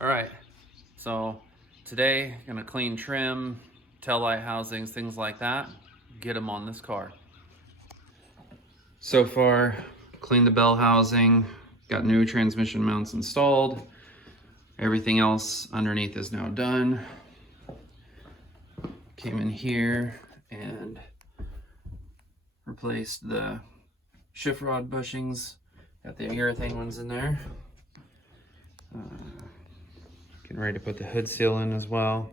All right, so today gonna clean trim, tail light housings, things like that, get them on this car. So far, cleaned the bell housing, got new transmission mounts installed. Everything else underneath is now done. Came in here and replaced the shift rod bushings. Got the urethane ones in there. Getting ready to put the hood seal in as well.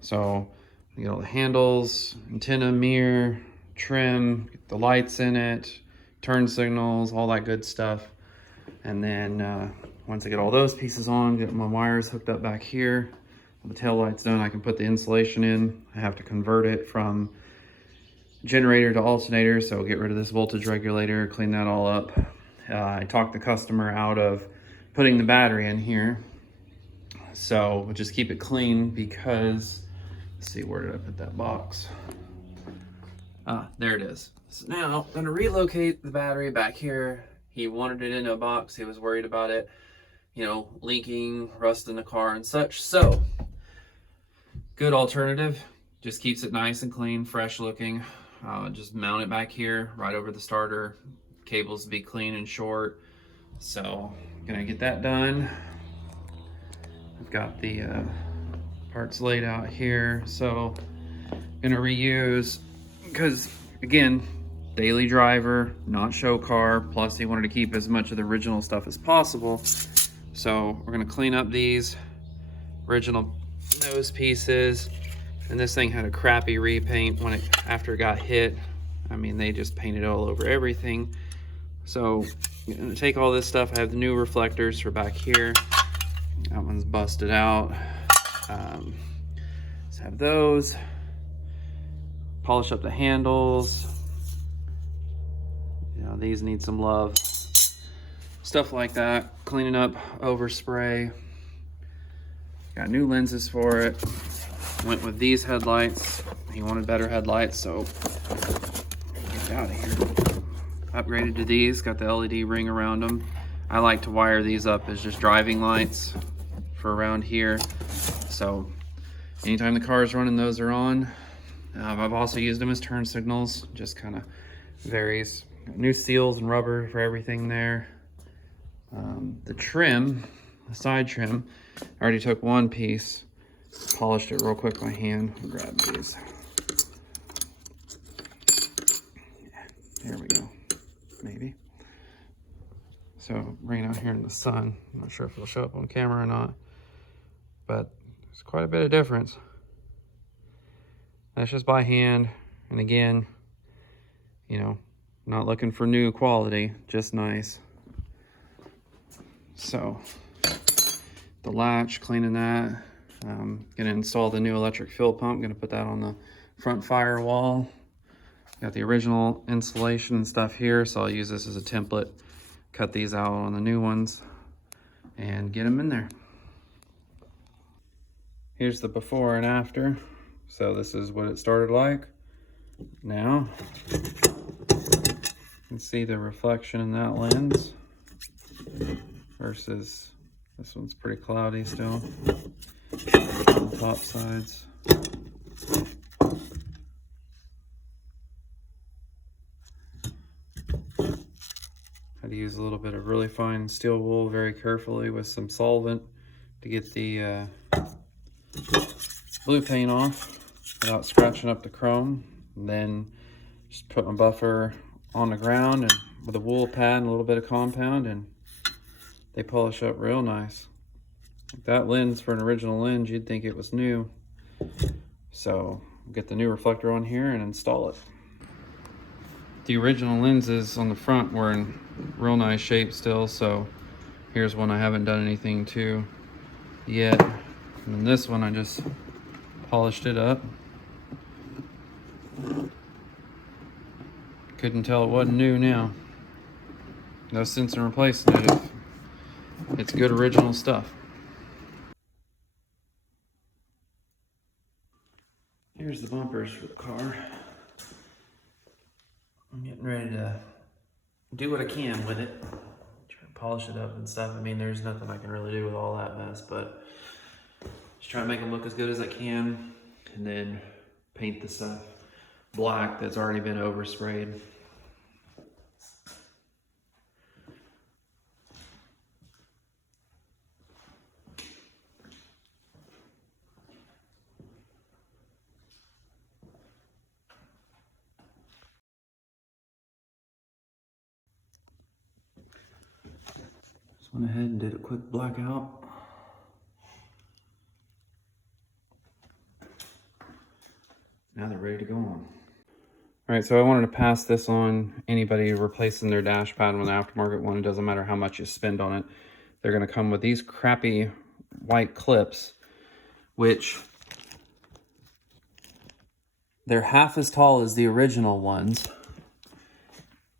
So you get all the handles, antenna, mirror, trim, get the lights in it, turn signals, all that good stuff. And then once I get all those pieces on, get my wires hooked up back here, the tail lights done, I can put the insulation in. I have to convert it from generator to alternator, so get rid of this voltage regulator, clean that all up. I talked the customer out of putting the battery in here, so we'll just keep it clean because, let's see, where did I put that box? There it is. So now I'm gonna relocate the battery back here. He wanted it in a box. He was worried about it, you know, leaking, rust in the car and such. So good alternative, just keeps it nice and clean, fresh looking. Just mount it back here, right over the starter. Cables be clean and short. So gonna get that done. I've got the parts laid out here. So gonna reuse, because again, daily driver, not show car. Plus he wanted to keep as much of the original stuff as possible. So we're gonna clean up these original nose pieces. And this thing had a crappy repaint after it got hit. I mean, they just painted all over everything. So I'm gonna take all this stuff. I have the new reflectors for back here. That one's busted out. Let's have those. Polish up the handles. You know, these need some love. Stuff like that. Cleaning up, overspray. Got new lenses for it. Went with these headlights. He wanted better headlights, so get out of here. Upgraded to these, got the LED ring around them. I like to wire these up as just driving lights for around here. So anytime the car is running, those are on. I've also used them as turn signals, just kind of varies. Got new seals and rubber for everything there. The trim, the side trim, I already took one piece, polished it real quick by hand. I'll grab these. There we go, maybe. So bring it out here in the sun. I'm not sure if it'll show up on camera or not, but there's quite a bit of difference. That's just by hand. And again, you know, not looking for new quality, just nice. So the latch, cleaning that. Gonna install the new electric fuel pump. Gonna put that on the front firewall. Got the original insulation and stuff here, so I'll use this as a template. Cut these out on the new ones and get them in there. Here's the before and after. So this is what it started like. Now, you can see the reflection in that lens versus this one's pretty cloudy still on the top sides. Had to use a little bit of really fine steel wool very carefully with some solvent to get the blue paint off without scratching up the chrome. And then just put my buffer on the ground and with a wool pad and a little bit of compound, and they polish up real nice. Like that lens, for an original lens, you'd think it was new. So get the new reflector on here and install it. The original lenses on the front were in real nice shape still, so here's one I haven't done anything to yet. And then this one I just polished it up. Couldn't tell it wasn't new now. No sense in replacing it if it's good original stuff. Here's the bumpers for the car. I'm getting ready to do what I can with it. Try to polish it up and stuff. I mean, there's nothing I can really do with all that mess, but just try to make them look as good as I can, and then paint the stuff black that's already been oversprayed. Just went ahead and did a quick blackout. Now they're ready to go on. All right, so I wanted to pass this on. Anybody replacing their dash pad with an aftermarket one, it doesn't matter how much you spend on it. They're gonna come with these crappy white clips, which they're half as tall as the original ones.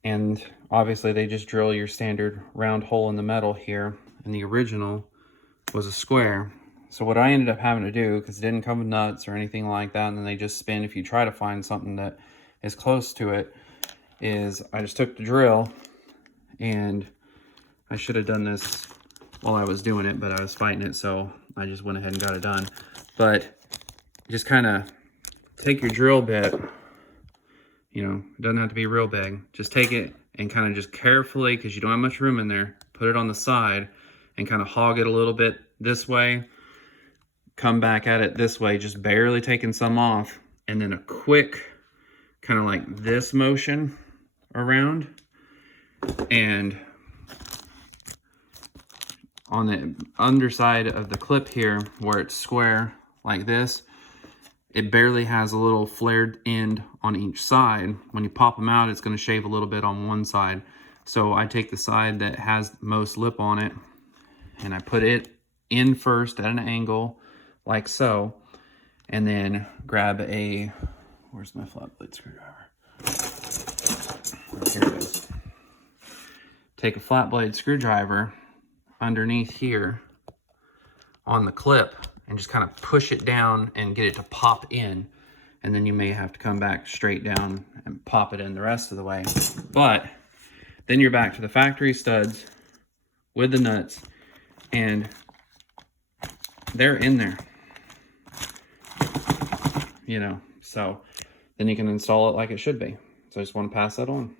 And obviously they just drill your standard round hole in the metal here. And the original was a square. So what I ended up having to do, because it didn't come with nuts or anything like that, and then they just spin if you try to find something that is close to it, is I just took the drill, and I should have done this while I was doing it, but I was fighting it, so I just went ahead and got it done. But just kind of take your drill bit, you know, it doesn't have to be real big. Just take it and kind of just carefully, because you don't have much room in there, put it on the side and kind of hog it a little bit this way. Come back at it this way, just barely taking some off, and then a quick kind of like this motion around, and on the underside of the clip here where it's square like this, it barely has a little flared end on each side. When you pop them out, it's going to shave a little bit on one side. So I take the side that has the most lip on it, and I put it in first at an angle like so, and then grab a, where's my flat blade screwdriver? Here it is. Take a flat blade screwdriver underneath here on the clip and just kind of push it down and get it to pop in. And then you may have to come back straight down and pop it in the rest of the way. But then you're back to the factory studs with the nuts, and they're in there. You know, so then you can install it like it should be. So I just want to pass that on.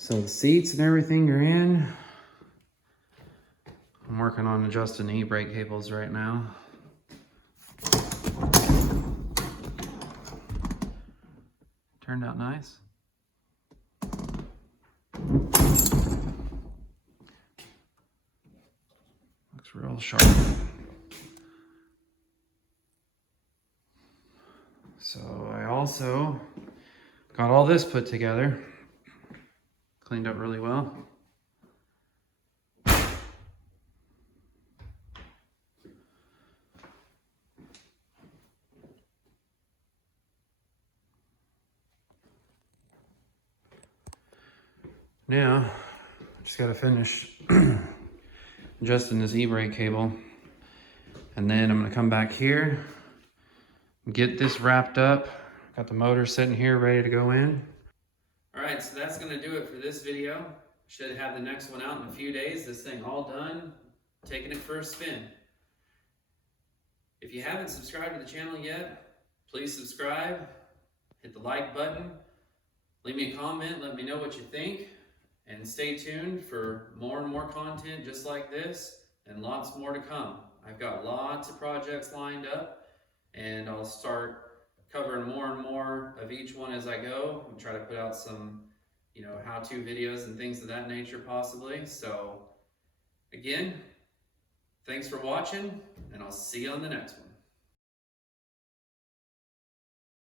So the seats and everything are in. I'm working on adjusting the e-brake cables right now. Turned out nice. Looks real sharp. So I also got all this put together. Cleaned up really well. Now, just gotta finish adjusting this e-brake cable. And then I'm gonna come back here, get this wrapped up. Got the motor sitting here ready to go in. All right, so that's gonna do it for this video. Should have the next one out in a few days. This thing all done, taking it for a spin. If you haven't subscribed to the channel yet, please subscribe, hit the like button, leave me a comment, let me know what you think, and stay tuned for more and more content just like this, and lots more to come. I've got lots of projects lined up, and I'll start covering more and more of each one as I go, and try to put out some, you know, how-to videos and things of that nature possibly. So again, thanks for watching, and I'll see you on the next one.